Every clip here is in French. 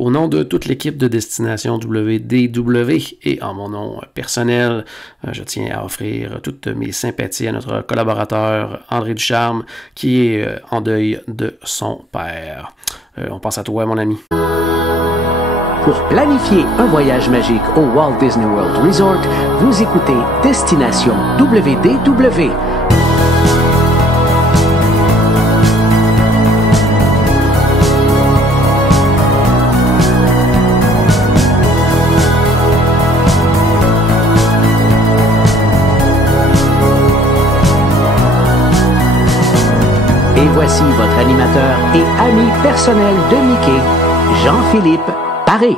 Au nom de toute l'équipe de Destination WDW et en mon nom personnel, je tiens à offrir toutes mes sympathies à notre collaborateur André Ducharme qui est en deuil de son père. On pense à toi, mon ami. Pour planifier un voyage magique au Walt Disney World Resort, vous écoutez Destination WDW. Et voici votre animateur et ami personnel de Mickey, Jean-Philippe Paré.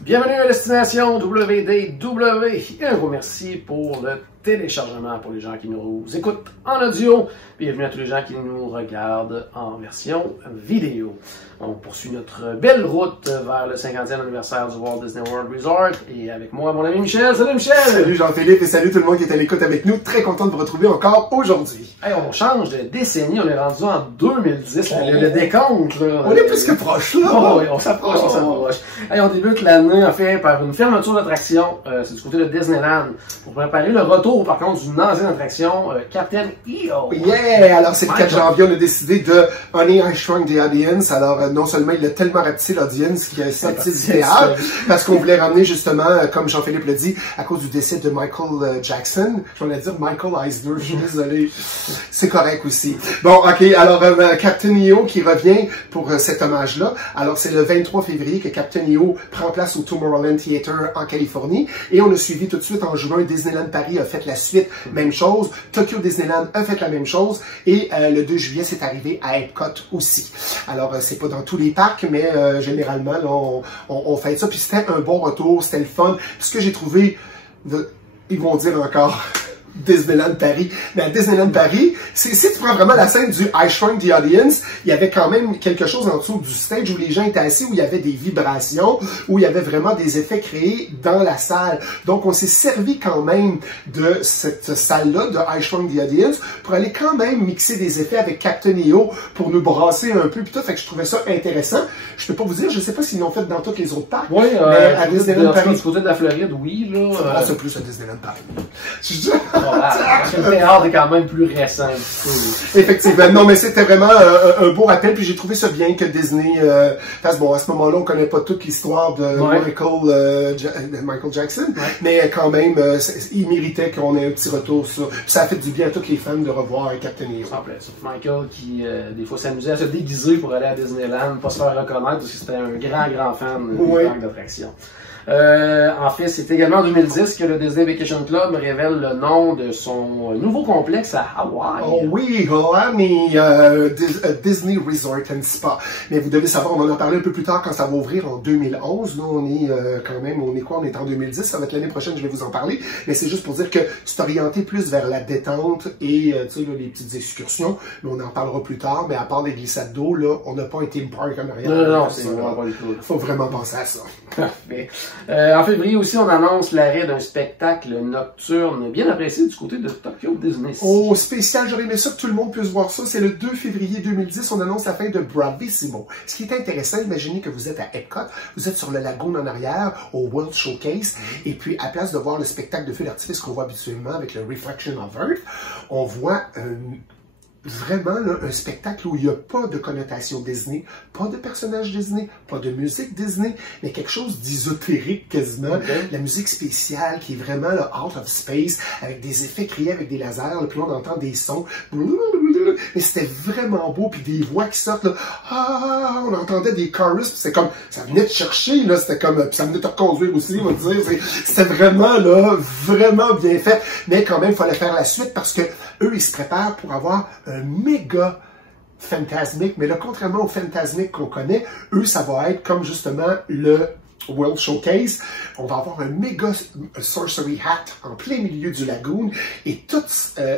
Bienvenue à Destination WDW et un gros merci pour le téléchargement pour les gens qui nous écoutent en audio. Bienvenue à tous les gens qui nous regardent en version vidéo. On poursuit notre belle route vers le 50e anniversaire du Walt Disney World Resort et avec moi, mon ami Michel. Salut Michel! Salut Jean-Philippe et salut tout le monde qui est à l'écoute avec nous. Très content de vous retrouver encore aujourd'hui. Hey, on change de décennie, on est rendu en 2010, le décompte. Là, on est plus que proche là. Oh, oui, on s'approche, on s'approche. Hey, on débute l'année en fait par une fermeture d'attraction, c'est du côté de Disneyland, pour préparer le retour par contre d'une ancienne attraction, Captain EO. Yeah! Alors c'est le 4 janvier, on a décidé de Honey, I Shrunk the Audience. Alors non seulement il a tellement rapetissé l'audience qui a sorti du théâtre, parce qu'on voulait ramener justement, comme Jean-Philippe l'a dit, à cause du décès de Michael Jackson. Je voulais dire Michael Eisner, je suis désolé. C'est correct aussi. Bon, ok, alors Captain EO qui revient pour cet hommage-là. Alors c'est le 23 février que Captain EO prend place au Tomorrowland Theater en Californie. Et on a suivi tout de suite en juin, Disneyland Paris a fait la suite, même chose. Tokyo Disneyland a fait la même chose. Et le 2 juillet, c'est arrivé à Epcot aussi. Alors, c'est pas dans tous les parcs, mais généralement, là, on fait ça. Puis c'était un bon retour, c'était le fun. Puis ce que j'ai trouvé, ils vont dire encore... Disneyland Paris. Mais à Disneyland Paris, si tu prends vraiment la scène du I Shrunk the Audience, il y avait quand même quelque chose en dessous du stage où les gens étaient assis, où il y avait des vibrations, où il y avait vraiment des effets créés dans la salle. Donc, on s'est servi quand même de cette salle-là, de I Shrunk the Audience, pour aller quand même mixer des effets avec Captain EO pour nous brasser un peu. Puis tout, fait que je trouvais ça intéressant. Je peux pas vous dire, je sais pas s'ils l'ont fait dans tous les autres parcs. Oui, mais à Disneyland Paris. Du côté de la Floride, oui, là. C'est plus à Disneyland Paris. Le théâtre est quand même plus récent. Effectivement. Non, mais c'était vraiment un beau rappel. Puis j'ai trouvé ça bien que Disney fasse... Bon, à ce moment-là, on connaît pas toute l'histoire de Michael Jackson. Ouais. Mais quand même, il méritait qu'on ait un petit retour sur... Puis ça a fait du bien à tous les fans de revoir Captain EO. Michael qui, des fois, s'amusait à se déguiser pour aller à Disneyland, pas se faire reconnaître parce que c'était un grand fan du parc d'attractions. En fait, c'est également en 2010 que le Disney Vacation Club révèle le nom de son nouveau complexe à Hawaï. Oh oui, Hawaii, Disney Resort and Spa. Mais vous devez savoir, on en a parlé un peu plus tard quand ça va ouvrir en 2011. Là, on est quand même, on est quoi? On est en 2010, ça va être l'année prochaine, je vais vous en parler. Mais c'est juste pour dire que c'est orienté plus vers la détente et, tu sais, les petites excursions. Mais on en parlera plus tard. Mais à part les glissades d'eau, là, on n'a pas un theme park en arrière. Non, c'est vraiment pas du tout. Faut vraiment penser à ça. Parfait. En février aussi, on annonce l'arrêt d'un spectacle nocturne bien apprécié du côté de Tokyo Disney. Oh, spécial, j'aurais aimé ça que tout le monde puisse voir ça. C'est le 2 février 2010, on annonce la fin de Bravissimo. Ce qui est intéressant, imaginez que vous êtes à Epcot, vous êtes sur le lagoon en arrière, au World Showcase, et puis à place de voir le spectacle de feu d'artifice qu'on voit habituellement avec le Reflection of Earth, on voit vraiment là, un spectacle où il n'y a pas de connotation Disney, pas de personnage Disney, pas de musique Disney, mais quelque chose d'ésotérique quasiment. La musique spéciale qui est vraiment là, out of space, avec des effets créés avec des lasers, là, puis on entend des sons. Mais c'était vraiment beau, puis des voix qui sortent, là. Ah, on entendait des chorus, puis c'est comme, ça venait te chercher, là, c'était comme, puis ça venait te reconduire aussi, on va dire. C'était vraiment, là, vraiment bien fait. Mais quand même, il fallait faire la suite parce que eux, ils se préparent pour avoir un méga Fantasmic, mais là, contrairement au Fantasmic qu'on connaît, eux, ça va être comme justement le World Showcase, on va avoir un méga Sorcery Hat en plein milieu du lagoon et tout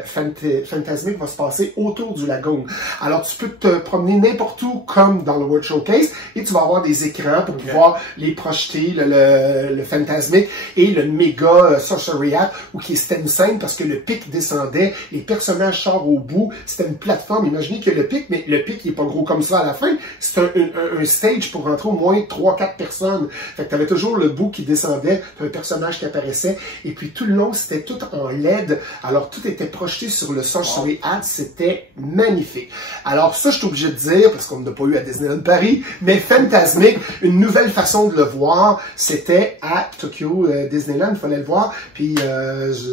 Fantasmic va se passer autour du lagoon. Alors tu peux te promener n'importe où comme dans le World Showcase et tu vas avoir des écrans pour pouvoir les projeter, le Fantasmic et le méga Sorcery Hat où qui est c'était une scène parce que le pic descendait, les personnages sortent au bout, c'était une plateforme, imaginez que le pic, mais le pic il est pas gros comme ça à la fin, c'est un stage pour rentrer au moins 3-4 personnes. Fait que tu avais toujours le bout qui descendait, un personnage qui apparaissait, et puis tout le long, c'était tout en LED, alors tout était projeté sur le Sorcery Hat, c'était magnifique. Alors ça, je suis obligé de dire, parce qu'on n'a pas eu à Disneyland Paris, mais Fantasmic, une nouvelle façon de le voir, c'était à Tokyo Disneyland, il fallait le voir, puis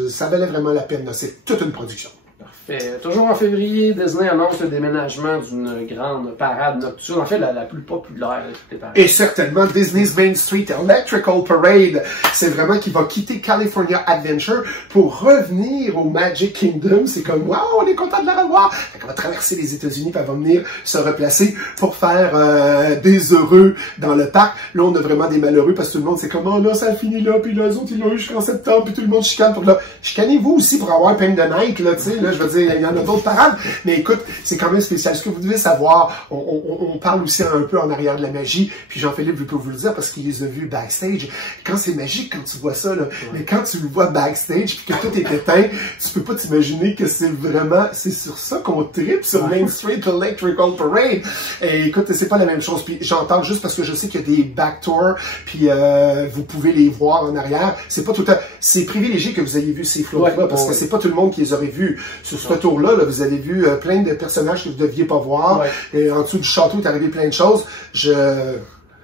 ça valait vraiment la peine, c'est toute une production. Parfait. Toujours en février, Disney annonce le déménagement d'une grande parade nocturne, en fait la plus populaire de toutes les parades. Et certainement Disney's Main Street Electrical Parade, c'est vraiment qu'il va quitter California Adventure pour revenir au Magic Kingdom. C'est comme, wow, on est content de la revoir. Elle va traverser les États-Unis, puis elle va venir se replacer pour faire des heureux dans le parc. Là, on a vraiment des malheureux parce que tout le monde, c'est comme, oh là, ça a fini là, puis là, les autres, ils l'ont eu jusqu'en septembre, puis tout le monde chicane pour là. Chicanez-vous aussi pour avoir Pain the Night, là, tu sais, là, je veux dire, il y en a d'autres parades, mais écoute, c'est quand même spécial. Ce que vous devez savoir, on parle aussi un peu en arrière de la magie, puis Jean-Philippe peut vous le dire parce qu'il les a vus backstage. Quand c'est magique, quand tu vois ça, là, mais quand tu le vois backstage, puis que tout est éteint, tu peux pas t'imaginer que c'est vraiment, c'est sur ça qu'on tripe sur Main Street Electrical Parade. Et écoute, c'est pas la même chose. Puis j'en parle juste parce que je sais qu'il y a des backtours, puis vous pouvez les voir en arrière. C'est pas tout à, c'est privilégié que vous ayez vu ces flots-là, parce que c'est pas tout le monde qui les aurait vus. Sur ce retour-là, là, vous avez vu plein de personnages que vous deviez pas voir. Et en dessous du château, il est arrivé plein de choses.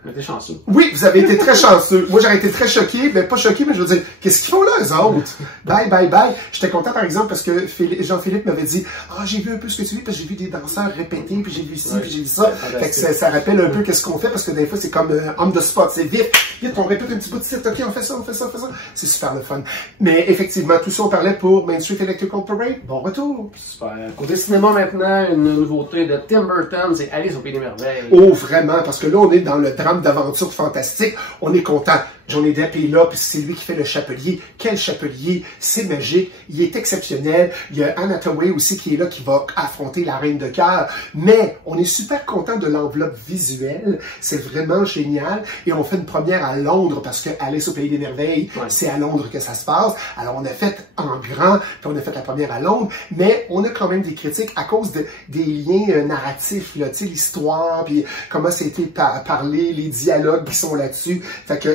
Mais t'es chanceux. Oui, vous avez été très chanceux. Moi, j'aurais été très choqué, mais pas choqué, mais je veux dire, qu'est-ce qu'ils font là, eux autres? Bye, bye, bye. J'étais content, par exemple, parce que Jean-Philippe m'avait dit, ah, j'ai vu un peu ce que tu dis, parce que j'ai vu des danseurs répéter, puis j'ai vu ci, puis j'ai vu ça. Fait que ça rappelle un peu qu'est-ce qu'on fait, parce que des fois, c'est comme on the spot. C'est vite, on répète un petit bout de site, ok, on fait ça, on fait ça, on fait ça. C'est super le fun. Mais effectivement, tout ça, on parlait pour Main Street Electrical Parade. Bon retour. Super. Côté cinéma maintenant, une nouveauté de Tim Burton, c'est Alice au Pays des Merveilles. Oh, vraiment, parce que là, on est dans le drame d'aventure fantastique, on est content. Johnny Depp est là, puis c'est lui qui fait le chapelier. Quel chapelier! C'est magique, il est exceptionnel. Il y a Anne Hathaway aussi qui est là, qui va affronter la Reine de Cœur. Mais on est super content de l'enveloppe visuelle. C'est vraiment génial. Et on fait une première à Londres, parce que Alice au Pays des Merveilles, c'est à Londres que ça se passe. Alors on a fait en grand, puis on a fait la première à Londres. Mais on a quand même des critiques à cause des liens narratifs, là, tu sais, l'histoire, puis comment c'était parlé, les dialogues qui sont là-dessus. Fait que,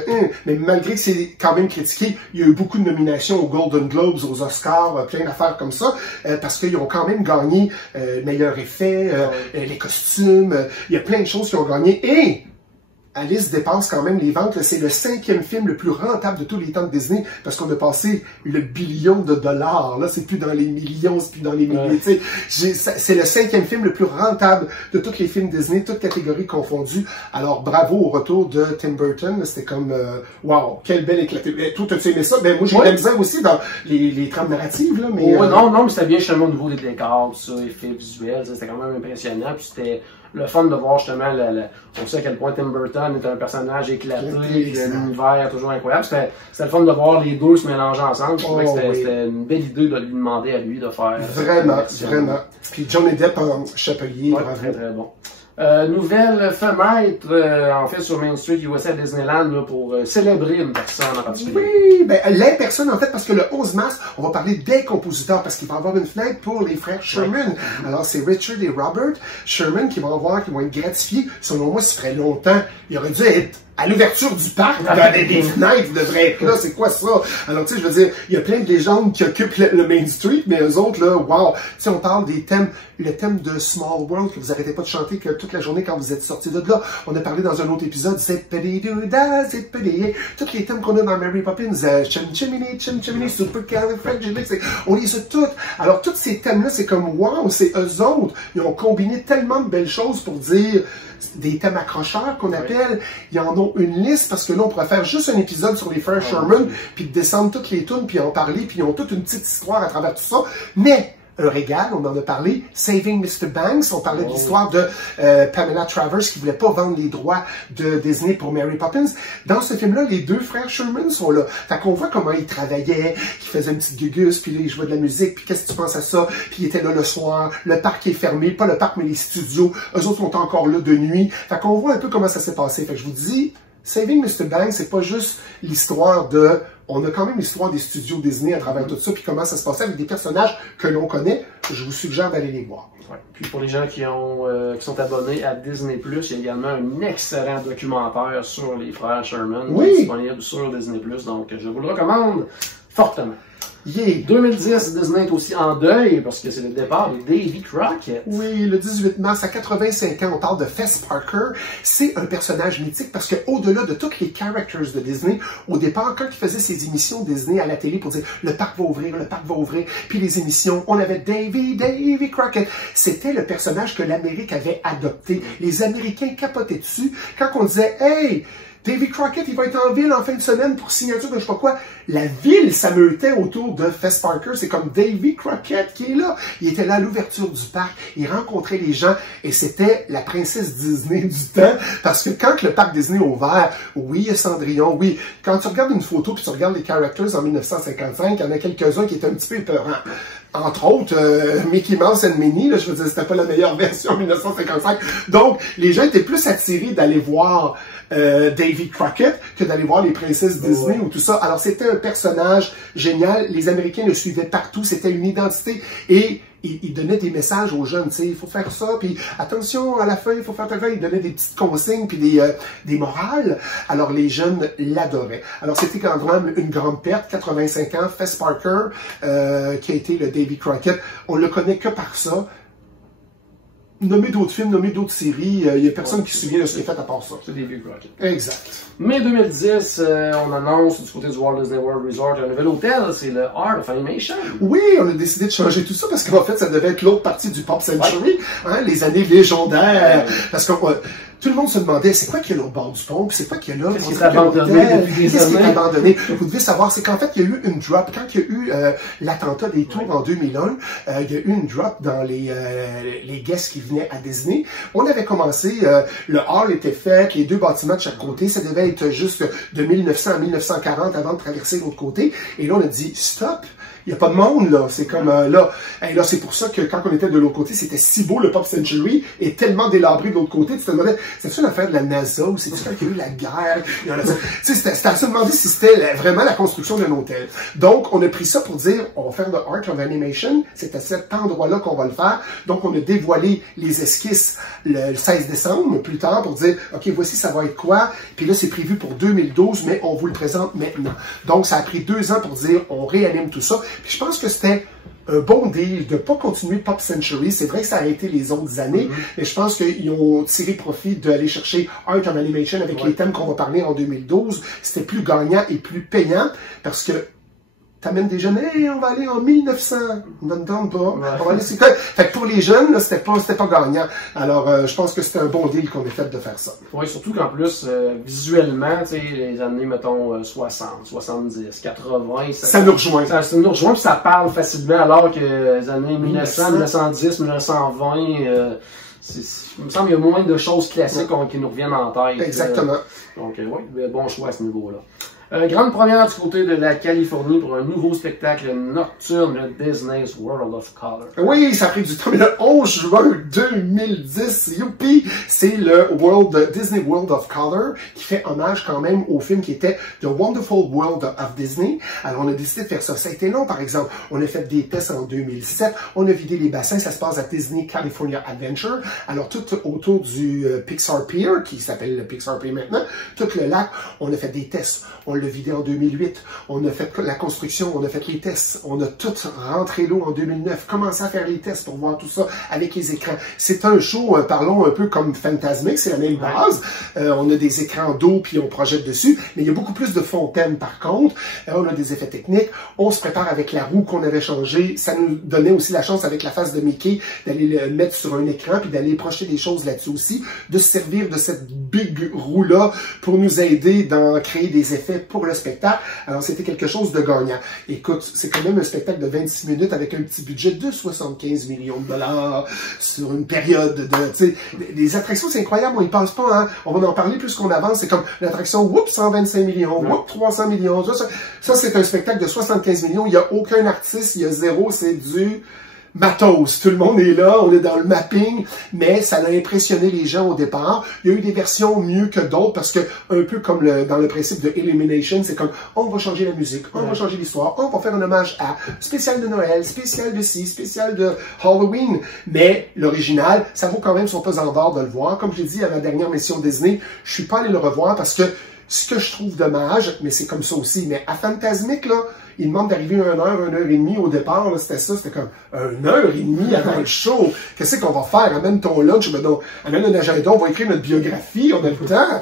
mais malgré que c'est quand même critiqué, il y a eu beaucoup de nominations aux Golden Globes, aux Oscars, plein d'affaires comme ça, parce qu'ils ont quand même gagné meilleur effet, les costumes, il y a plein de choses qui ont gagné. Et Alice dépasse quand même les ventes. C'est le 5e film le plus rentable de tous les temps de Disney parce qu'on a passé le billion de dollars. Là, c'est plus dans les millions, c'est plus dans les milliers. C'est le 5e film le plus rentable de tous les films Disney, toutes catégories confondues. Alors, bravo au retour de Tim Burton. C'était comme, wow, quel bel éclaté. Toi, as-tu aimé ça? Ben, moi, j'ai eu de la misère aussi dans les trames narratives, là. Mais, non, mais c'était bien justement au niveau des décors, tout ça, effets visuels. C'était quand même impressionnant. Puis c'était le fun de voir justement, on sait à quel point Tim Burton est un personnage éclaté, l'univers toujours incroyable. C'était le fun de voir les deux se mélanger ensemble. Je trouvais que c'était une belle idée de lui demander à lui de faire. Vraiment, vraiment. Puis Johnny Depp en chapelier, très très bon. Nouvelle fenêtre, en fait, sur Main Street USA Disneyland, là, pour célébrer une personne en particulier. Oui, ben, la personne, en fait, parce que le 11 mars, on va parler des compositeurs, parce qu'il va y avoir une fenêtre pour les frères Sherman. Alors, c'est Richard et Robert Sherman qui vont être gratifiés. Selon moi, ça ferait longtemps. Il aurait dû être à l'ouverture du parc, des fenêtres devraient être là, c'est quoi ça? Alors, tu sais, je veux dire, il y a plein de légendes qui occupent le Main Street, mais eux autres, là, wow! Tu sais, on parle des thèmes, le thème de Small World, que vous arrêtez pas de chanter que toute la journée quand vous êtes sortis de là. On a parlé dans un autre épisode, Zippity-doo-dah, zippity, tous les thèmes qu'on a dans Mary Poppins, Chim-chimney, Supercalifragilistic, on les a toutes. Alors, tous ces thèmes-là, c'est comme, wow, c'est eux autres. Ils ont combiné tellement de belles choses pour dire des thèmes accrocheurs qu'on appelle. Ils en ont une liste parce que là, on pourrait faire juste un épisode sur les frères Sherman, puis descendre toutes les tunes, puis en parler, puis ils ont toute une petite histoire à travers tout ça. Mais un régal, on en a parlé. Saving Mr. Banks, on parlait de l'histoire de Pamela Travers qui voulait pas vendre les droits de Disney pour Mary Poppins. Dans ce film-là, les deux frères Sherman sont là. Fait qu'on voit comment ils travaillaient, qu'ils faisaient une petite gugus, puis là, ils jouaient de la musique, puis qu'est-ce que tu penses à ça? Puis ils étaient là le soir, le parc est fermé, pas le parc, mais les studios, eux autres sont encore là de nuit. Fait qu'on voit un peu comment ça s'est passé. Fait que je vous dis, Saving Mr. Banks, c'est pas juste l'histoire de... On a quand même l'histoire des studios Disney à travers tout ça, puis comment ça se passait avec des personnages que l'on connaît. Je vous suggère d'aller les voir. Ouais. Puis pour les gens qui sont abonnés à Disney+, il y a également un excellent documentaire sur les frères Sherman, disponible sur Disney+, donc je vous le recommande fortement. Yeah. 2010, Disney est aussi en deuil parce que c'est le départ de Davy Crockett. Oui, le 18 mars, à 85 ans, on parle de Fess Parker. C'est un personnage mythique parce que au-delà de toutes les characters de Disney, au départ, quand il faisait ses émissions Disney à la télé pour dire le parc va ouvrir, puis les émissions, on avait Davy Crockett. C'était le personnage que l'Amérique avait adopté. Les Américains capotaient dessus quand on disait « Hey! » Davy Crockett, il va être en ville en fin de semaine pour signature de je sais pas quoi. La ville s'ameutait autour de Fess Parker. C'est comme Davy Crockett qui est là. Il était là à l'ouverture du parc. Il rencontrait les gens et c'était la princesse Disney du temps. Parce que quand le parc Disney a ouvert, oui, il y a Cendrillon, oui. Quand tu regardes une photo puis tu regardes les characters en 1955, il y en a quelques-uns qui étaient un petit peu épeurants. Entre autres, Mickey Mouse and Minnie, là, je veux dire, c'était pas la meilleure version en 1955. Donc, les gens étaient plus attirés d'aller voir Davy Crockett que d'aller voir les princesses Disney ou tout ça. Alors, c'était un personnage génial. Les Américains le suivaient partout. C'était une identité. Et il donnait des messages aux jeunes, tu sais, il faut faire ça, puis attention, à la fin, il faut faire ça. Il donnait des petites consignes, puis des morales. Alors, les jeunes l'adoraient. Alors, c'était quand même une grande perte, 85 ans, Fess Parker, qui a été le Davy Crockett. On le connaît que par ça. Nommer d'autres films, nommer d'autres séries, il n'y a personne qui se souvient de ce qu'il a fait à part ça. C'est Davy Crockett. Exact. Mai 2010, on annonce du côté du Walt Disney World Resort un nouvel hôtel, c'est le Art of Animation. Oui, on a décidé de changer tout ça parce qu'en fait, ça devait être l'autre partie du Pop Century, hein, les années légendaires. Parce que tout le monde se demandait, c'est quoi qu'il y a là au bord du pont, puis c'est quoi qu'il y a là? Qu'est-ce qui est abandonné depuis des années? Qu'est-ce qui est abandonné? Vous devez savoir, c'est qu'en fait, il y a eu une drop. Quand il y a eu l'attentat des Tours en 2001, il y a eu une drop dans les guests qui venaient à Disney. On avait commencé, le hall était fait, les deux bâtiments de chaque côté, ça devait être juste de 1900 à 1940 avant de traverser l'autre côté. Et là, on a dit, stop! Il n'y a pas de monde, là. C'est comme, là. Et là, c'est pour ça que quand on était de l'autre côté, c'était si beau, le Pop Century, et tellement délabré de l'autre côté. Tu te demandais, c'est-tu une affaire de la NASA ou c'est-tu quand il y a eu la guerre? Tu sais, c'était à se demander si c'était vraiment la construction d'un hôtel. Donc, on a pris ça pour dire, on va faire le Art of Animation. C'est à cet endroit-là qu'on va le faire. Donc, on a dévoilé les esquisses le 16 décembre, plus tard, pour dire, OK, voici, ça va être quoi? Puis là, c'est prévu pour 2012, mais on vous le présente maintenant. Donc, ça a pris 2 ans pour dire, on réanime tout ça. Puis je pense que c'était un bon deal de ne pas continuer Pop Century. C'est vrai que ça a été les autres années, mais je pense qu'ils ont tiré profit d'aller chercher Art of Animation avec les thèmes qu'on va parler en 2012. C'était plus gagnant et plus payant parce que t'amènes des jeunes, hey, on va aller en 1900, on ne tente pas. Ouais. On va aller, fait que pour les jeunes, c'était pas gagnant. Alors, je pense que c'était un bon deal qu'on ait fait de faire ça. Oui, surtout qu'en plus, visuellement, tu sais, les années, mettons, 60, 70, 80, ça nous rejoint. Ça nous rejoint, puis ça parle facilement, alors que les années 1900, 1910, 1920, il me semble qu'il y a moins de choses classiques qui nous reviennent en tête. Exactement. Donc, oui, bon choix à ce niveau-là. Grande première du côté de la Californie pour un nouveau spectacle nocturne, le Disney's World of Color. Oui, ça a pris du temps, mais le 11 juin 2010, youpi, c'est le Disney World of Color qui fait hommage quand même au film qui était The Wonderful World of Disney. Alors, on a décidé de faire ça. Ça a été long, par exemple. On a fait des tests en 2007. On a vidé les bassins. Ça se passe à Disney California Adventure. Alors, tout autour du Pixar Pier, qui s'appelle le Pixar Pier maintenant, tout le lac, on a fait des tests. On l'a vidé en 2008. On a fait la construction, on a fait les tests. On a tout rentré l'eau en 2009. Commencé à faire les tests pour voir tout ça avec les écrans. C'est un show, parlons un peu comme Fantasmic, c'est la même base. On a des écrans d'eau puis on projette dessus. Mais il y a beaucoup plus de fontaines par contre. On a des effets techniques. On se prépare avec la roue qu'on avait changée. Ça nous donnait aussi la chance avec la face de Mickey d'aller le mettre sur un écran puis d'aller projeter des choses là-dessus aussi. De se servir de cette big roue-là pour nous aider dans créer des effets avec pour le spectacle. Alors, c'était quelque chose de gagnant. Écoute, c'est quand même un spectacle de 26 minutes avec un petit budget de 75 millions de dollars sur une période de, tu sais, les attractions, c'est incroyable, on y pense pas, hein. On va en parler plus qu'on avance. C'est comme l'attraction, whoop, 125 millions, whoop, 300 millions. Ça c'est un spectacle de 75 millions. Il n'y a aucun artiste, il y a zéro, c'est du matos. Tout le monde est là, on est dans le mapping, mais ça a impressionné les gens au départ. Il y a eu des versions mieux que d'autres parce que, un peu comme dans le principe de Illumination, c'est comme, on va changer la musique, on va changer l'histoire, on va faire un hommage à spécial de Noël, spécial de ci, spécial de Halloween. Mais l'original, ça vaut quand même son pesant d'or de le voir. Comme je l'ai dit à la dernière mission Disney, je suis pas allé le revoir parce que ce que je trouve dommage, mais c'est comme ça aussi, mais à Fantasmic, là, il demande d'arriver 1 heure et demie au départ, c'était ça, c'était comme 1 heure et demie avant le show. Qu'est-ce qu'on va faire? Amène ton lunch, amène un agenda, on va écrire notre biographie, on a le temps.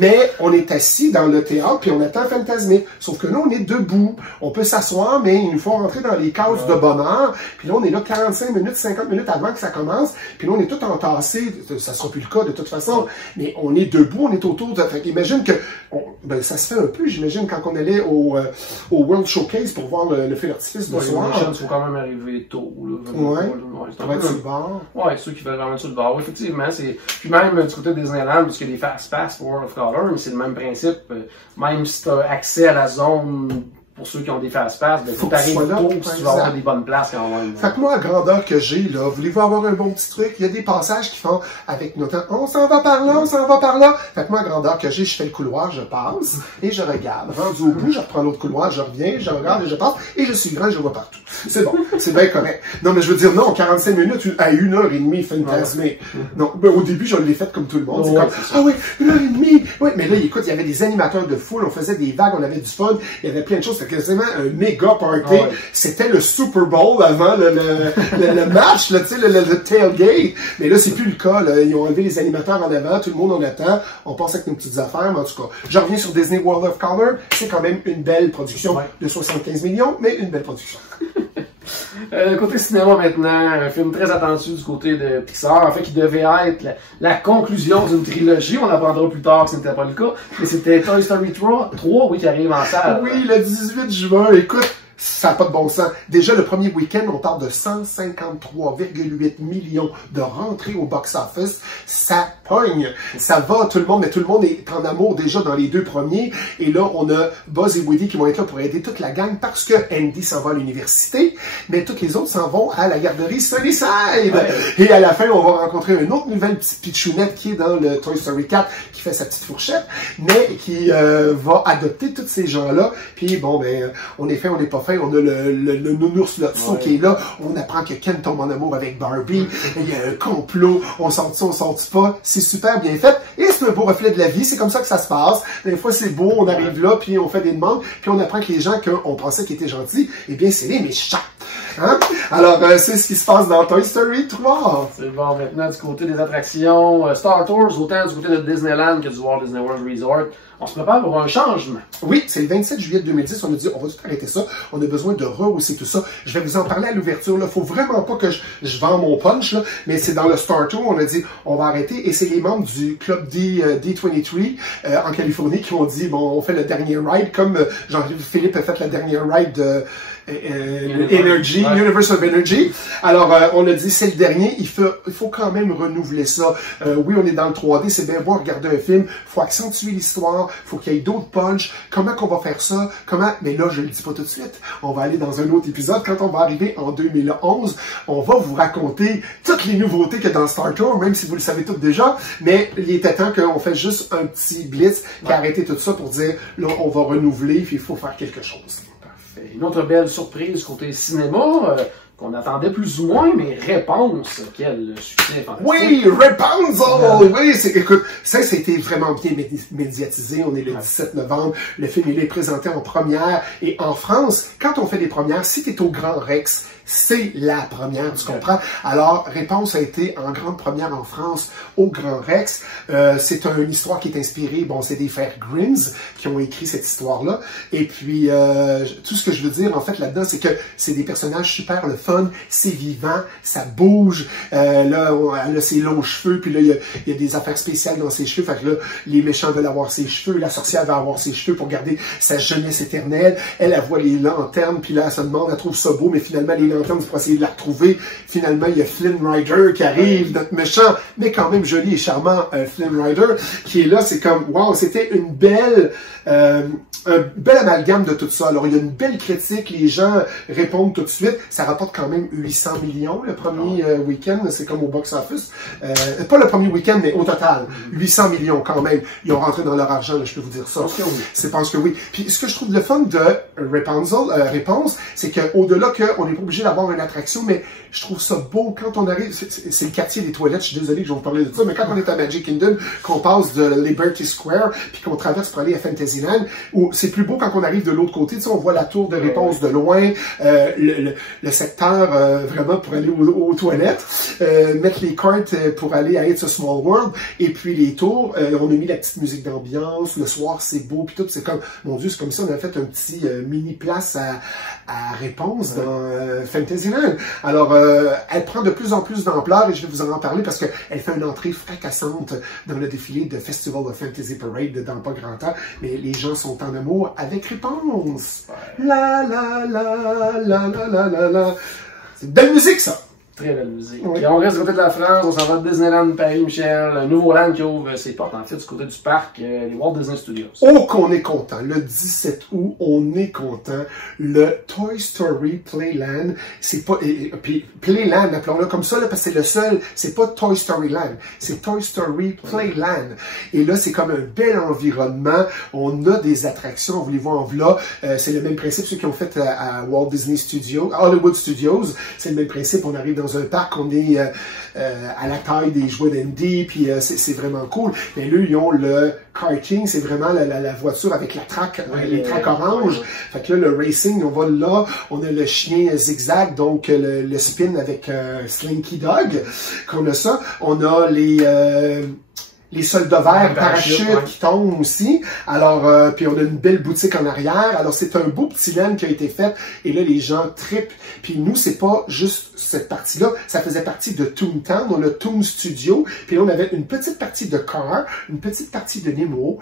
Mais on est assis dans le théâtre, puis on attend Fantasmic. Sauf que là, on est debout. On peut s'asseoir, mais il nous faut rentrer dans les cases de bonheur. Puis là, on est là 45 minutes, 50 minutes avant que ça commence. Puis là, on est tout entassé. Ça sera plus le cas de toute façon. Mais on est debout, on est autour de... Imagine que... ça se fait un peu, j'imagine, quand on allait au World Showcase pour voir le feu d'artifice de soir. Il faut quand même arriver tôt. Ça va être sur le bar. Ouais, ceux qui veulent vraiment sur le bar. Effectivement, c'est... Puis même du côté des Disneyland, parce qu'il y a des fast-pass pour World of Color, mais c'est le même principe. Même si tu as accès à la zone... Pour ceux qui ont des fast-pass, ben, faut que tu arrives tôt si tu vas avoir des bonnes places quand même. Fait que moi, à grandeur que j'ai, là, voulez-vous avoir un bon petit truc? Il y a des passages qui font avec nos temps, on s'en va par là, on s'en va par là. Fait que moi, à grandeur que j'ai, je fais le couloir, je passe et je regarde. Rendu au bout, je reprends l'autre couloir, je reviens, je regarde et je passe et je suis grand et je vois partout. C'est bon, c'est bien correct. Non, mais je veux dire, non, 45 minutes à 1 heure et demie, Fantasmic. Non, ben, au début, je l'ai fait comme tout le monde. C'est comme, ah oui, 1 heure et demie. Oui, mais là, écoute, il y avait des animateurs de foule, on faisait des vagues, on avait du fun, il y avait plein de choses. C'était quasiment un méga party. C'était le Super Bowl avant le match, là, le tailgate. Mais là, c'est plus le cas. Là. Ils ont enlevé les animateurs en avant, tout le monde en attend. On passe avec nos petites affaires, mais en tout cas, je reviens sur Disney World of Color. C'est quand même une belle production de 75 millions, mais une belle production. Côté cinéma maintenant, un film très attendu du côté de Pixar, en fait qui devait être la conclusion d'une trilogie, on apprendra plus tard que ce n'était pas le cas, mais c'était Toy Story 3, oui, qui arrive en salle. Oui, le 18 juin, écoute, ça n'a pas de bon sens. Déjà, le premier week-end, on parle de 153,8 millions de rentrées au box-office. Ça pogne. Ça va, tout le monde, mais tout le monde est en amour déjà dans les 2 premiers. Et là, on a Buzz et Woody qui vont être là pour aider toute la gang parce que Andy s'en va à l'université, mais toutes les autres s'en vont à la garderie Sunnyside. Ouais. Et à la fin, on va rencontrer une autre nouvelle petite pitchounette qui est dans le Toy Story 4, qui fait sa petite fourchette, mais qui va adopter tous ces gens-là. Puis bon, ben, on est fait, on n'est pas fait. On a le nounours Lotso qui est là. On apprend que Ken tombe en amour avec Barbie. Il y a un complot. On sort ça, on sort pas. C'est super bien fait. Et c'est un beau reflet de la vie. C'est comme ça que ça se passe. Des fois, c'est beau. On arrive là, puis on fait des demandes. Puis on apprend que les gens qu'on pensait qu'ils étaient gentils, eh bien, c'est les méchants. Hein? Alors, c'est ce qui se passe dans Toy Story 3. C'est bon, maintenant, du côté des attractions, Star Tours, autant du côté de Disneyland que du Walt Disney World Resort, on se prépare pour un changement. Oui, c'est le 27 juillet 2010, on a dit, on va tout arrêter ça, on a besoin de rehausser tout ça. Je vais vous en parler à l'ouverture, là. Faut vraiment pas que je vende mon punch, là, mais c'est dans le Star Tour, on a dit, on va arrêter, et c'est les membres du club D23 en Californie qui ont dit, bon, on fait le dernier ride, comme Jean-Philippe a fait la dernière ride de Universe of Energy. Alors, on a dit, c'est le dernier, il faut quand même renouveler ça. Oui, on est dans le 3D, c'est bien beau regarder un film, faut accentuer l'histoire, faut qu'il y ait d'autres punch. Comment qu'on va faire ça? Mais là, je le dis pas tout de suite. On va aller dans un autre épisode. Quand on va arriver en 2011, on va vous raconter toutes les nouveautés qu'il y a dans Star Tour, même si vous le savez toutes déjà. Mais il était temps qu'on fasse juste un petit blitz qui a arrêté tout ça pour dire, là, on va renouveler, puis il faut faire quelque chose. Une autre belle surprise côté cinéma, qu'on attendait plus ou moins, mais Réponse, quel succès fantastique. Oui, Rapunzel! Oui, écoute, ça a été vraiment bien médiatisé. On est le 17 novembre. Le film, il est présenté en première. Et en France, quand on fait des premières, si tu es au Grand Rex, c'est la première, tu comprends? Alors, Réponse a été en grande première en France au Grand Rex. C'est une histoire qui est inspirée, bon, c'est des frères Grimms qui ont écrit cette histoire-là. Et puis, tout ce que je veux dire, en fait, là-dedans, c'est que c'est des personnages super le fun, c'est vivant, ça bouge. Là, elle a ses longs cheveux, puis là, il y a des affaires spéciales dans ses cheveux. Fait que là, les méchants veulent avoir ses cheveux, la sorcière va avoir ses cheveux pour garder sa jeunesse éternelle. Elle voit les lanternes, puis là, elle se demande, elle trouve ça beau, mais finalement, les lanternes, c'est pour essayer de la retrouver. Finalement, il y a Flynn Rider qui arrive, notre méchant, mais quand même joli et charmant Flynn Rider, qui est là. C'est comme, wow, c'était une belle... un bel amalgame de tout ça. Alors, il y a une belle critique, les gens répondent tout de suite. Ça rapporte quand même 800 millions le premier week-end, c'est comme au box-office. Pas le premier week-end, mais au total, 800 millions quand même. Ils ont rentré dans leur argent, là, je peux vous dire ça. Je pense que oui. Puis, ce que je trouve le fun de Réponse, c'est qu'au-delà qu'on n'est pas obligé d'avoir une attraction, mais je trouve ça beau quand on arrive, c'est le quartier des toilettes, je suis désolé que je vais vous parler de ça, mais quand on est à Magic Kingdom, qu'on passe de Liberty Square, puis qu'on traverse pour aller à Fantasyland, où c'est plus beau quand on arrive de l'autre côté, tu sais, on voit la tour de Réponse de loin, le secteur vraiment pour aller aux toilettes, mettre les cartes pour aller à It's a Small World, et puis les tours, on a mis la petite musique d'ambiance, le soir c'est beau, puis tout, c'est comme, mon Dieu, c'est comme ça, on a fait un petit mini place à Réponse dans Fantasyland. Alors, elle prend de plus en plus d'ampleur, et je vais vous en parler parce qu'elle fait une entrée fracassante dans le défilé de Festival of Fantasy Parade dans pas grand temps, mais les gens sont en amour avec Réponse. La la la la la la la la. C'est une belle musique, ça! Très belle musique. Oui. Et on reste du côté de la France, on s'en va de Disneyland Paris, Michel, un nouveau land qui ouvre ses portes, en fait, du côté du parc, les Walt Disney Studios. Oh, qu'on est content! Le 17 août, on est content. Le Toy Story Playland, c'est pas... puis Playland, appelons-le comme ça, là, parce que c'est le seul, c'est pas Toy Story Land, c'est Toy Story Playland. Et là, c'est comme un bel environnement. On a des attractions, voulez-vous en voilà. C'est le même principe, ceux qui ont fait à Walt Disney Studios, Hollywood Studios, c'est le même principe, on arrive dans un parc, on est à la taille des jouets d'Andy, puis c'est vraiment cool. Mais là, ils ont le karting, c'est vraiment la voiture avec la traque, les traques oranges. Fait que là, le racing, on va là, on a le chien zigzag, donc le spin avec Slinky Dog, qu'on a ça. On a les soldats verts parachutes qui tombent aussi. Alors, puis on a une belle boutique en arrière. Alors, c'est un beau petit land qui a été fait. Et là, les gens trippent. Puis nous, c'est pas juste cette partie-là. Ça faisait partie de Toontown. On a Toon Studio. Puis là, on avait une petite partie de Car, une petite partie de Nemo.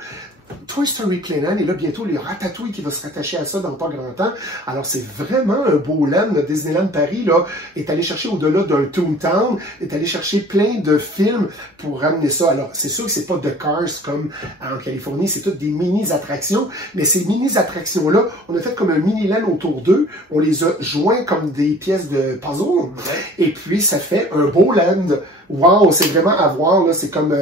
Toy Story Playland, et là, bientôt, les Ratatouille qui va se rattacher à ça dans pas grand temps. Alors, c'est vraiment un beau land. Disneyland Paris, là, est allé chercher au-delà d'un Toontown, est allé chercher plein de films pour ramener ça. Alors, c'est sûr que c'est pas de Cars comme en Californie, c'est toutes des mini-attractions, mais ces mini-attractions-là, on a fait comme un mini-land autour d'eux, on les a joints comme des pièces de puzzle, et puis ça fait un beau land. Wow, c'est vraiment à voir, là, c'est comme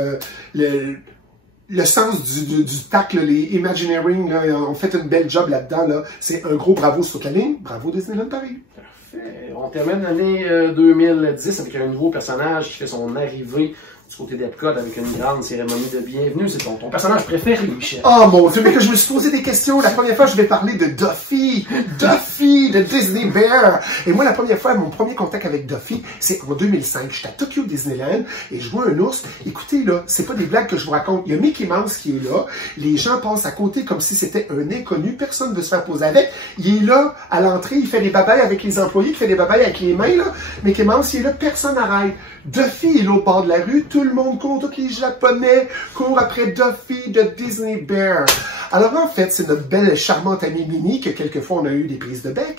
le sens du tacle, les Imagineering, là, ont fait une belle job là-dedans. Là. C'est un gros bravo sur toute la ligne. Bravo Disneyland Paris. Parfait. On termine l'année 2010 avec un nouveau personnage qui fait son arrivée du côté d'Epcot avec une grande cérémonie de bienvenue. C'est ton personnage préféré, Michel. Oh mon Dieu, mais que je me suis posé des questions. La première fois, je vais parler de Duffy. Duffy de Disney Bear. Et moi, la première fois, mon premier contact avec Duffy, c'est en 2005. J'étais à Tokyo Disneyland et je vois un ours. Écoutez, là, c'est pas des blagues que je vous raconte. Il y a Mickey Mouse qui est là. Les gens passent à côté comme si c'était un inconnu. Personne ne veut se faire poser avec. Il est là, à l'entrée. Il fait des babayes avec les employés. Il fait des babayes avec les mains, là. Mickey Mouse, il est là. Personne n'arrête. Duffy est là au bord de la rue. Tout le monde court. Tous les Japonais courent après Duffy de Disney Bear. Alors en fait, c'est notre belle charmante amie Minnie, que quelquefois on a eu des prises de bec,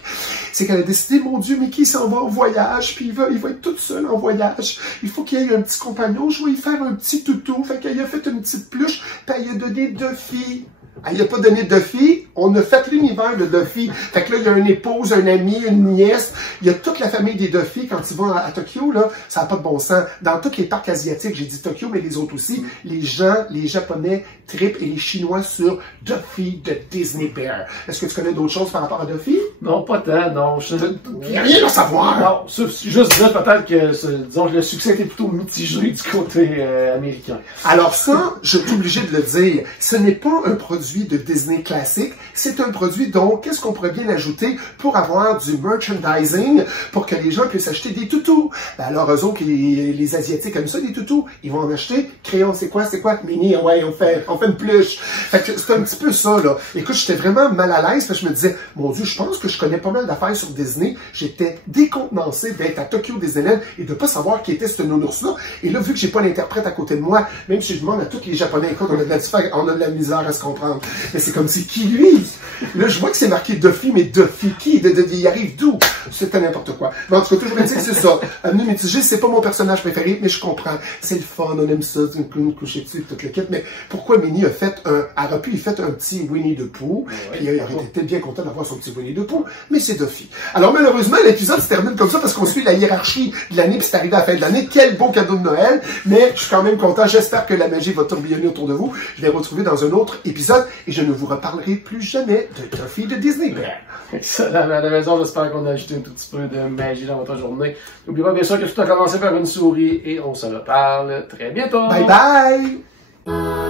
c'est qu'elle a décidé, mon Dieu, Mickey s'en va en voyage, puis il va être toute seule en voyage. Il faut qu'il y ait un petit compagnon, je vais lui faire un petit toutou. Fait qu'elle a fait une petite pluche, puis elle a donné Duffy. Elle n'a pas donné Duffy, on a fait l'univers de Duffy. Fait que là, il y a une épouse, un ami, une nièce, il y a toute la famille des Duffy. Quand ils vont à Tokyo, là, ça n'a pas de bon sens. Dans tous les parcs asiatiques, j'ai dit Tokyo, mais les autres aussi, les gens, les Japonais trippent et les Chinois sur Duffy de Disney Bear. Est-ce que tu connais d'autres choses par rapport à Duffy? Non, pas tant, non. Il n'y a rien à savoir. Non, juste dire peut-être que, disons, le succès était plutôt mitigé du côté américain. Alors ça, je suis obligé de le dire, ce n'est pas un produit de Disney classique, c'est un produit donc, qu'est-ce qu'on pourrait bien ajouter pour avoir du merchandising, pour que les gens puissent acheter des toutous. Ben alors, eux autres, les Asiatiques aiment ça, des toutous, ils vont en acheter. Crayon, c'est quoi? Mini, ouais, on fait une pluche. Fait que c'est un petit peu ça, là. Écoute, j'étais vraiment mal à l'aise, parce que je me disais, mon Dieu, je pense que je connais pas mal d'affaires sur Disney. J'étais décontenancé d'être à Tokyo Disneyland et de pas savoir qui était ce nounours-là. Et là, vu que j'ai pas l'interprète à côté de moi, même si je demande à tous les Japonais, écoute, on a de la misère à se comprendre. Mais c'est comme si, qui lui? Là, je vois que c'est marqué Duffy, mais Duffy qui? Il arrive d'où? C'était n'importe quoi. Mais en tout cas, toujours dire que c'est ça. Amener mitigé, c'est pas mon personnage préféré, mais je comprends. C'est le fun, on aime ça, nous coucher dessus, toute l'équipe. Mais pourquoi Minnie a fait aurait pu fait un petit Winnie the Pooh, puis il aurait été bien content d'avoir son petit Winnie the Pooh, mais c'est Duffy. Alors malheureusement, l'épisode se termine comme ça parce qu'on suit la hiérarchie de l'année, puis c'est arrivé à la fin de l'année. Quel beau cadeau de Noël, mais je suis quand même content. J'espère que la magie va tourbillonner autour de vous. Je vais vous retrouver dans un autre épisode et je ne vous reparlerai plus jamais de Duffy de Disney Bear. Excellent. À la maison, j'espère qu'on a ajouté un tout petit peu de magie dans votre journée. N'oubliez pas bien sûr que tout a commencé par une souris et on se reparle très bientôt. Bye bye!